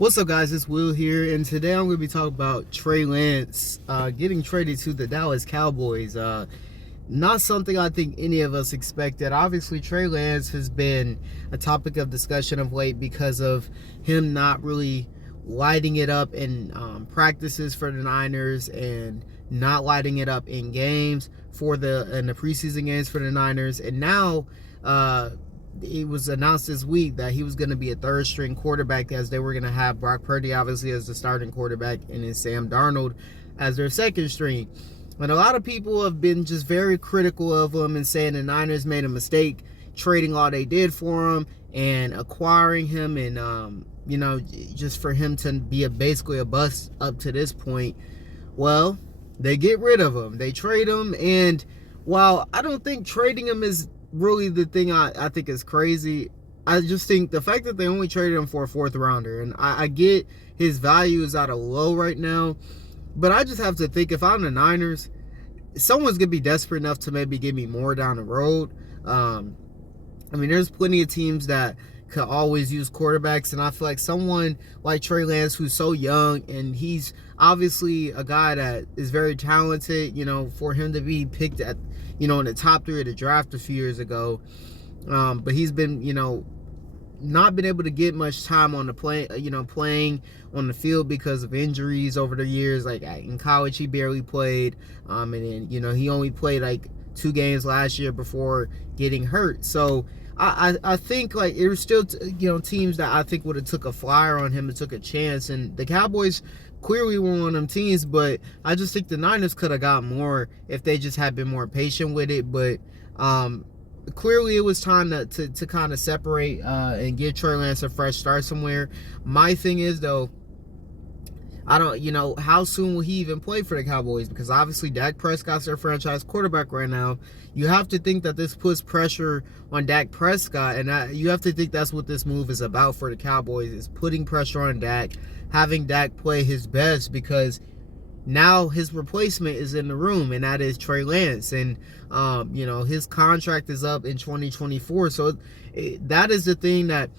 What's up, guys? It's Will here, and today I'm going to be talking about Trey Lance getting traded to the Dallas Cowboys. Not something I think any of us expected. Obviously, Trey Lance has been a topic of discussion of late because of him not really lighting it up in practices for the Niners and not lighting it up in games in the preseason games for the Niners. And now, it was announced this week that he was going to be a third string quarterback, as they were going to have Brock Purdy obviously as the starting quarterback and then Sam Darnold as their second string. And a lot of people have been just very critical of him and saying the Niners made a mistake trading all they did for him and acquiring him, and just for him to be basically a bust up to this point. Well, they get rid of him, they trade him, and while I don't think trading him is really the thing I think is crazy, I just think the fact that they only traded him for a fourth rounder, and I get his value is at a low right now, but I just have to think, if I'm the Niners, someone's gonna be desperate enough to maybe give me more down the road. There's plenty of teams that could always use quarterbacks, and I feel like someone like Trey Lance, who's so young, and he's obviously a guy that is very talented, for him to be picked at, in the top 3 of the draft a few years ago, but he's been, not been able to get much time on the playing on the field because of injuries over the years. Like in college, he barely played, and then he only played like 2 games last year before getting hurt. So I think like it was still teams that I think would have took a flyer on him and took a chance, and the Cowboys clearly were one of them teams, but I just think the Niners could have got more if they just had been more patient with it. But clearly it was time to kind of separate and give Trey Lance a fresh start somewhere. My thing is, though, I don't, how soon will he even play for the Cowboys? Because obviously Dak Prescott's their franchise quarterback right now. You have to think that this puts pressure on Dak Prescott, and you have to think that's what this move is about for the Cowboys, is putting pressure on Dak, having Dak play his best, because now his replacement is in the room, and that is Trey Lance. And, his contract is up in 2024. So that is the thing that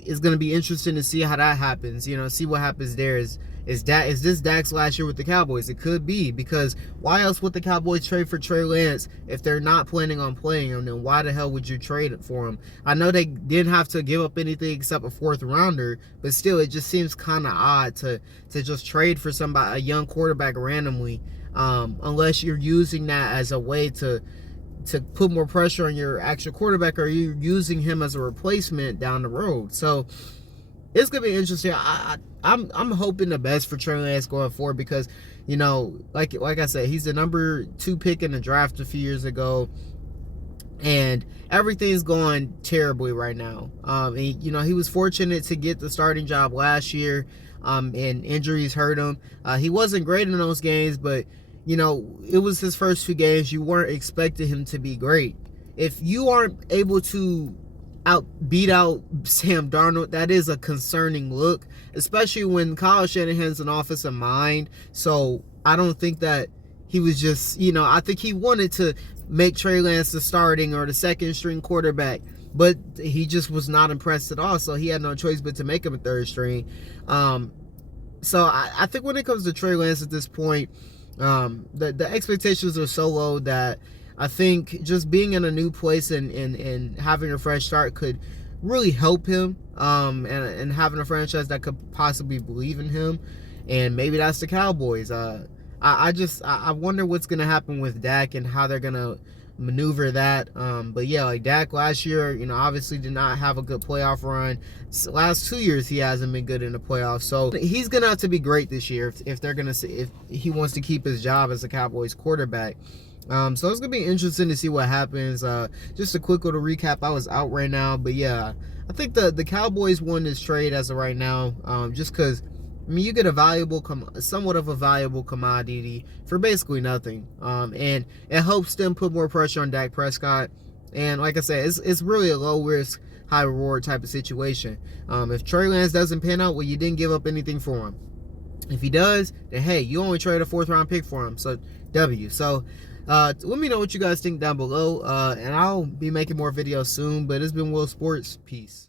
is going to be interesting to see how that happens. See what happens there. Is this Dak's last year with the Cowboys? It could be, because why else would the Cowboys trade for Trey Lance if they're not planning on playing him? Then why the hell would you trade it for him? I know they didn't have to give up anything except a fourth rounder, but still, it just seems kind of odd to just trade for somebody, a young quarterback, randomly, unless you're using that as a way to put more pressure on your actual quarterback, or you're using him as a replacement down the road. So it's gonna be interesting. I'm hoping the best for Trey Lance going forward, because like I said, he's the number 2 pick in the draft a few years ago, and everything's going terribly right now. He was fortunate to get the starting job last year, and injuries hurt him. He wasn't great in those games, but it was his first 2 games. You weren't expecting him to be great. If you aren't able to beat out Sam Darnold, that is a concerning look, especially when Kyle Shanahan's an offensive mind. So I don't think that he was just, I think he wanted to make Trey Lance the starting or the second string quarterback, but he just was not impressed at all. So he had no choice but to make him a third string. So I think when it comes to Trey Lance at this point, the expectations are so low that I think just being in a new place and having a fresh start could really help him, and having a franchise that could possibly believe in him, and maybe that's the Cowboys. I wonder what's going to happen with Dak and how they're going to maneuver that. But yeah, like Dak last year, obviously did not have a good playoff run. Last 2 years he hasn't been good in the playoffs, so he's gonna have to be great this year if they're gonna see, if he wants to keep his job as a Cowboys quarterback. So it's gonna be interesting to see what happens. Just a quick little recap. I was out right now, but yeah, I think the Cowboys won this trade as of right now, just because you get somewhat of a valuable commodity for basically nothing, and it helps them put more pressure on Dak Prescott. And like I said, it's really a low risk, high reward type of situation. If Trey Lance doesn't pan out, well, you didn't give up anything for him. If he does, then hey, you only trade a 4th round pick for him, so W. So let me know what you guys think down below, and I'll be making more videos soon. But it's been Will Sports. Peace.